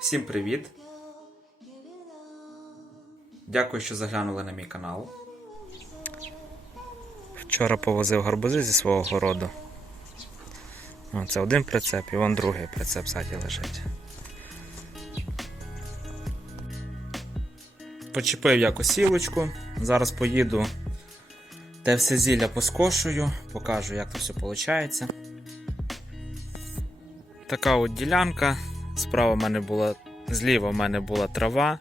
Всім привіт! Дякую, що заглянули на мій канал. Вчора повозив гарбузи зі свого городу. О, Це один прицеп і вон другий прицеп ззаді лежить. Почепив я косілочку. Зараз поїду те все зілля поскошую, покажу, як це все виходить. Така от ділянка. Справа в мене була, зліва в мене була трава,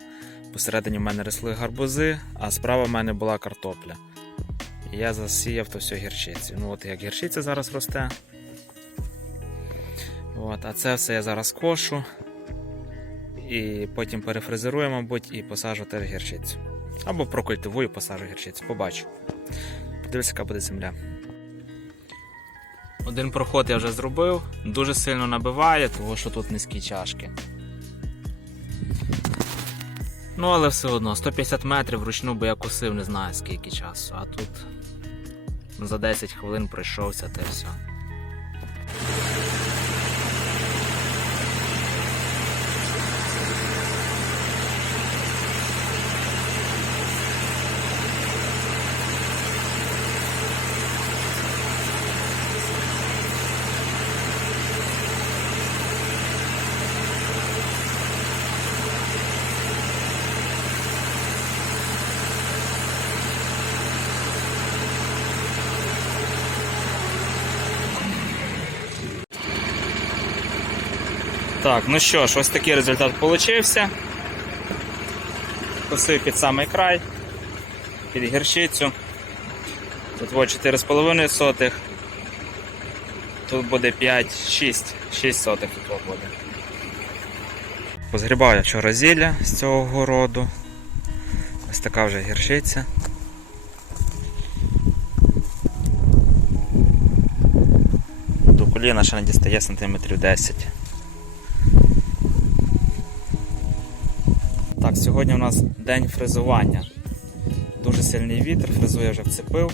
посередині в мене росли гарбузи, а справа в мене була картопля. І я засіяв то все гірчицю. Ну от як гірчиця зараз росте. От, а це все я зараз кошу. І потім перефрезерую, мабуть, і посажу теж гірчицю. Або прокультивую, посажу гірчицю. Побачу. Подивлюся, яка буде земля. Один проход я вже зробив, дуже сильно набиває, тому що тут низькі чашки. Ну, але все одно, 150 метрів вручну, бо я косив не знаю скільки часу, а тут за 10 хвилин пройшовся та все. Так, ну що ж, ось такий результат получився. Косив під самий край, під гірчицю. Тут ось 4,5 сотих. Тут буде 5, 6, 6 сотих тут буде. Позгрібав я вчора зілля з цього городу. Ось така вже гірчиця. До коліна ще не дістає сантиметрів 10. Так, сьогодні у нас день фрезування. Дуже сильний вітер, фрезує вже вцепив.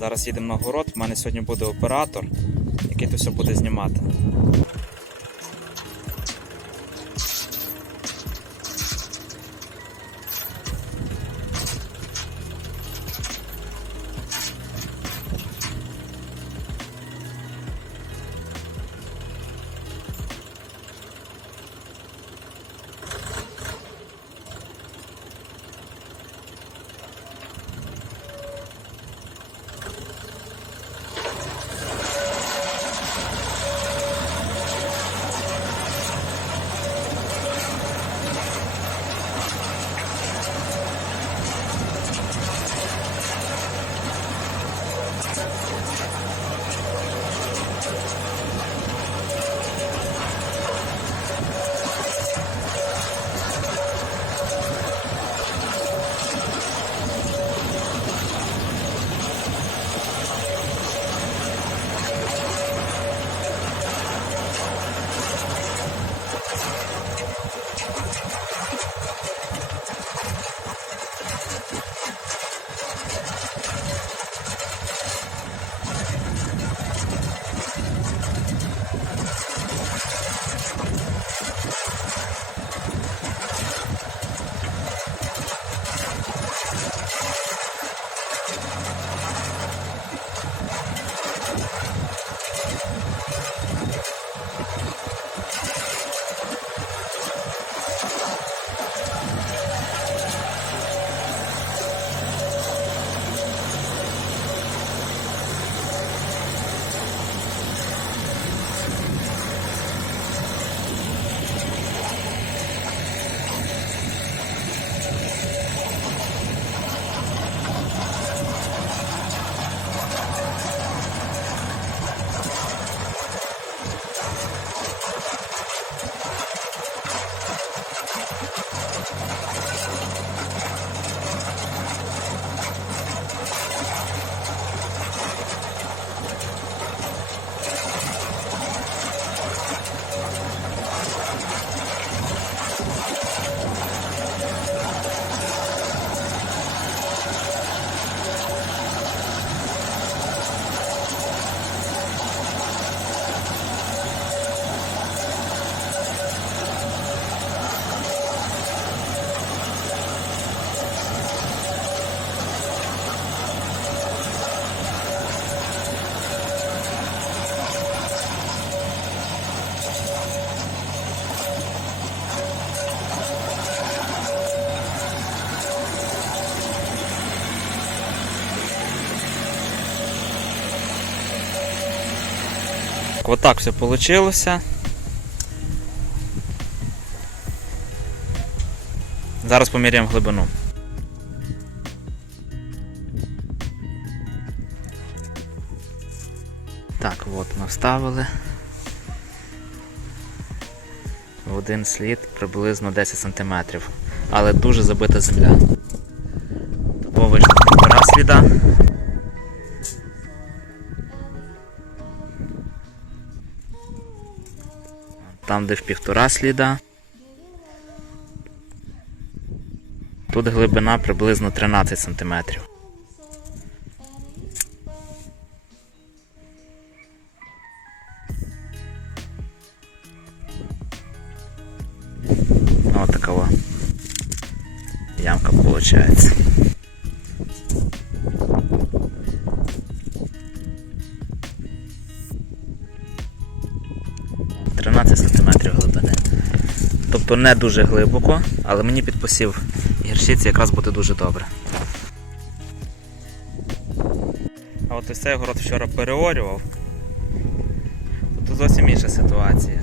Зараз їдемо на город. У мене сьогодні буде оператор, який то все буде знімати. Вот так все получилося. Зараз поміряємо глибину. Так, от ми вставили. В один слід приблизно 10 см. Але дуже забита земля. Вийшло півтора сліда. там де в півтора сліда. Тут глибина приблизно 13 см. Ось така ямка виходить. 13 см глибини. Тобто не дуже глибоко, але мені під посів гіршиці якраз буде дуже добре. А от ось цей город вчора переорював. Тут зовсім інша ситуація.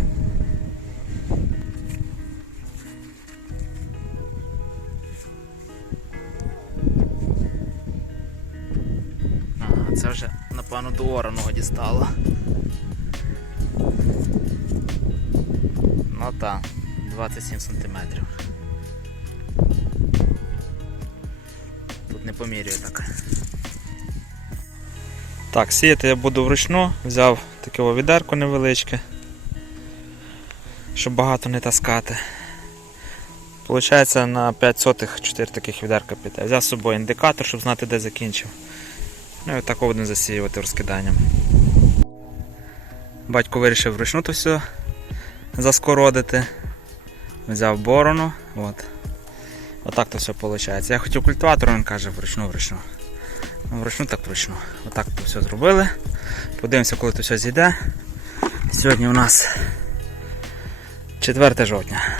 Ага, це вже, напевно, до ораного дістало. Ну так, 27 сантиметрів. Тут не помірюю так. Так, сіяти я буду вручну, взяв таке відерко невеличке, щоб багато не таскати. Получається на 5 сотих 4 таких відерка піде. Взяв з собою індикатор, щоб знати, де закінчив. Ну і отак будемо засіювати розкиданням. Батько вирішив вручну то все заскородити. Взяв борону. От. Отак то все виходить. Я хотів культиватор, він каже вручну, вручну. Ну, Вручну так вручну. Отак то все зробили. Подивимося, коли то все зійде. Сьогодні у нас 4 жовтня.